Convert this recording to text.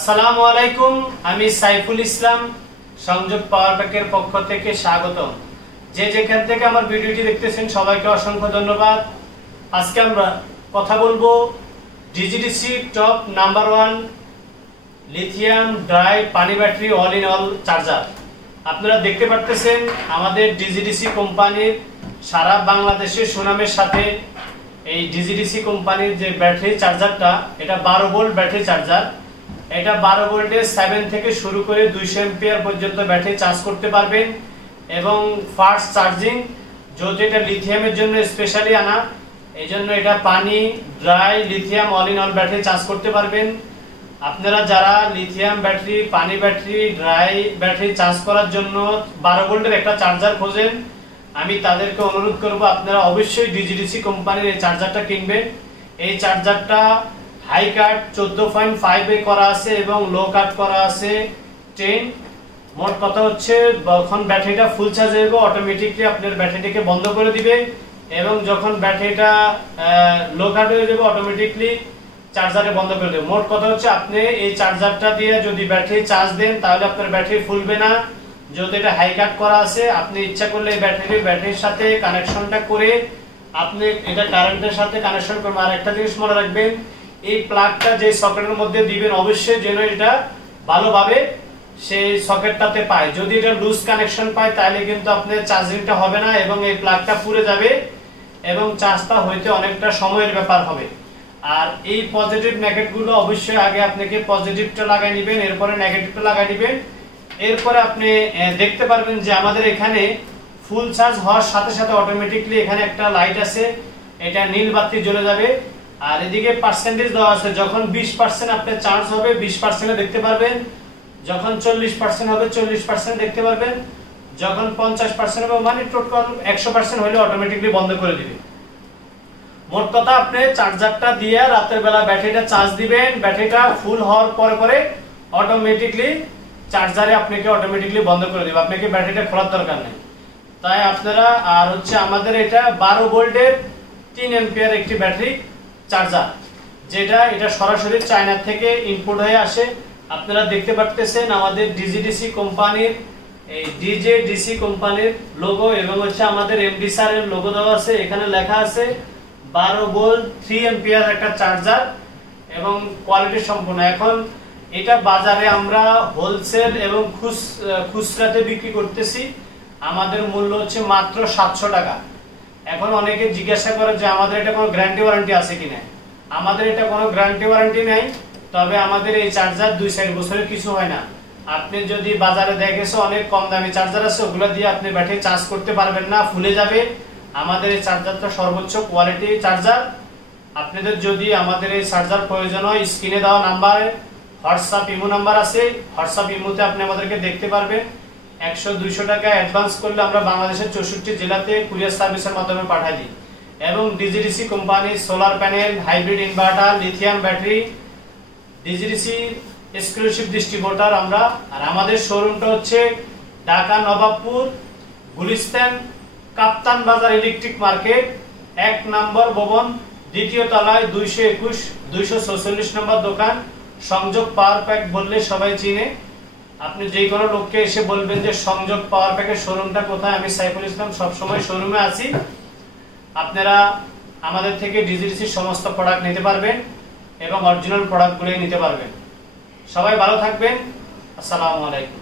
আসসালামু আলাইকুম, আমি সাইফুল ইসলাম সংযোগ পাওয়ার প্যাকের পক্ষ থেকে স্বাগতম। যে যেখান থেকে আমার ভিডিওটি দেখতেছেন সবাইকে অসংখ্য ধন্যবাদ। আজকে আমরা কথা বলবো ডিজিডিসি টপ নাম্বার 1 লিথিয়াম ড্রাই পানি battery all in all charger. আপনারা দেখতে পাচ্ছেন আমাদের ডিজিডিসি কোম্পানির সারা বাংলাদেশের সুনামের সাথে এই ডিজিডিসি কোম্পানির যে ব্যাটারি চার্জারটা, এটা 12 ভোল্ট ব্যাটারি চার্জার। এটা 12 ভোল্টের 7 থেকে শুরু করে 200 এম্পিয়ার পর্যন্ত ব্যাটারি চার্জ করতে পারবেন এবং ফাস্ট চার্জিং। যেহেতু এটা লিথিয়ামের জন্য স্পেশালি আনা, এই জন্য এটা পানি, dry, lithium all in all battery charge করতে পারবেন। আপনারা যারা লিথিয়াম ব্যাটারি, পানি ব্যাটারি, ড্রাই ব্যাটারি চার্জ করার জন্য 12 ভোল্টের একটা চার্জার খোঁজেন, আমি তাদেরকে অনুরোধ করব আপনারা অবশ্যই ডিজিডিসি কোম্পানির এই চার্জারটা কিনবেন। এই চার্জারটা হাই কাট 14.5 এ করা আছে এবং লো কাট করা আছে 10। মোট কথা হচ্ছে যখন ব্যাটারিটা ফুল চার্জ হয়ে যাবে অটোমেটিকলি আপনার ব্যাটারিটাকে বন্ধ করে দিবে এবং যখন ব্যাটারিটা লো কাট হয়ে যাবে অটোমেটিকলি চার্জারে বন্ধ করে দেবে। মোট কথা হচ্ছে আপনি এই চার্জারটা দিয়ে যদি ব্যাটারি চার্জ দেন তাহলে আপনার ব্যাটারি ফুলবে না। যেহেতু এটা হাই কাট করা আছে, আপনি ইচ্ছা করলে এই ব্যাটারির সাথে কানেকশনটা করে আপনি এটা কারেন্টের সাথে কানেকশন করবেন। আর একটা জিনিস মনে রাখবেন, এই প্লাগটা যে সকেটের মধ্যে দিবেন অবশ্যই যেন এটা ভালোভাবে সেই সকেটটাতে পায়। যদি এটা লুজ কানেকশন পায় তাহলে কিন্তু আপনার চার্জিংটা হবে না এবং এই প্লাগটা পুড়ে যাবে এবং চার্জটা হইতে অনেকটা সময়ের ব্যাপার হবে। আর এই পজিটিভ নেগেটিভগুলো অবশ্যই আগে আপনাকে পজিটিভটা লাগাই নেবেন, এরপরে নেগেটিভটা লাগাই নেবেন। এরপরে আপনি দেখতে পারবেন যে আমাদের এখানে ফুল চার্জ হওয়ার সাথে সাথে অটোমেটিকলি এখানে একটা লাইট আছে, এটা নীল বাতি জ্বলে যাবে। আর এদিকে পার্সেন্টেজ দেওয়া আছে, যখন 20% আপনার চার্জ হবে 20% দেখতে পারবেন, যখন 40% হবে 40% দেখতে পারবেন, যখন 50% হবে মানে টোটাল 100% হলে অটোমেটিকলি বন্ধ করে দিবে। মোট কথা আপনি চার্জারটা দিয়ে রাতের বেলা ব্যাটারিটা চার্জ দিবেন, ব্যাটারিটা ফুল হওয়ার পরে পরে অটোমেটিকলি চার্জারে আপনাকে অটোমেটিকলি বন্ধ করে দিবে, আপনাকে ব্যাটারিটা খোলার দরকার নেই। তাই আপনারা আর হচ্ছে আমাদের এটা 12 ভোল্টের 3 এম্পিয়ার একটি ব্যাটারি চার্জার, যেটা এটা সরাসরি চায়না থেকে ইম্পোর্ট হয়ে আসে। আপনারা দেখতে পাচ্ছেন আমাদের ডিজিডিসি কোম্পানির এই ডিজেডিসি কোম্পানির লোগো এবং হচ্ছে আমাদের এমডি স্যারের লোগো দেওয়া আছে। এখানে লেখা আছে 12 ভোল্ট 3 এম্পিয়ার একটা চার্জার এবং কোয়ালিটি সম্পূর্ণ। এখন এটা বাজারে আমরা হোলসেল এবং খুচরাতে বিক্রি করতেছি, আমাদের মূল্য হচ্ছে মাত্র 700 টাকা। এখন অনেকে জিজ্ঞাসা করে যে আমাদের এটা কোনো গ্যারান্টি ওয়ারেন্টি আছে কিনা। আমাদের এটা কোনো গ্যারান্টি ওয়ারেন্টি নাই, তবে আমাদের এই চার্জার 2-4 বছরের কিছু হয় না। আপনি যদি বাজারে দেখেছো অনেক কম দামি চার্জার আছে, ওগুলো দিয়ে আপনি ব্যাটারি চার্জ করতে পারবেন না, ফুলে যাবে। আমাদের এই চার্জারটা সর্বোচ্চ কোয়ালিটি চার্জার। আপনাদের যদি আমাদের এই চার্জার প্রয়োজন হয়, স্ক্রিনে দেওয়া নাম্বারে হোয়াটসঅ্যাপ ইমো নাম্বার আছে, হোয়াটসঅ্যাপ ইমোতে আপনি আমাদেরকে দেখতে পারবেন। 100-200 টাকা অ্যাডভান্স করলে আমরা বাংলাদেশের 64 জেলাতে কুরিয়ার সার্ভিসের মাধ্যমে পাঠিয়ে দিই। এবং ডিজিডিসি কোম্পানির solar panel, hybrid inverter, lithium battery, DGDC exclusive distributor আমরা। আর আমাদের শোরুমটা হচ্ছে ঢাকা নবাবপুর, গুলিস্তান, কাপ্তান বাজার ইলেকট্রিক মার্কেট, 1 নম্বর ভবন, 2য় তলায়, 221-246 নম্বর দোকান। সংযোগ পাওয়ার প্যাক বললে সবাই চিনে। আপনি যে কোনো লোককে এসে বলবেন যে সংযোগ পাওয়ার প্যাকের শোরুমটা কোথায়, আমি সাইফুল ইসলাম সবসময় শোরুমে আছি। আপনারা আমাদের থেকে ডিজিডিসির সমস্ত প্রোডাক্ট নিতে পারবেন এবং অরিজিনাল প্রোডাক্টগুলোই নিতে পারবেন। সবাই ভালো থাকবেন। আসসালামু আলাইকুম।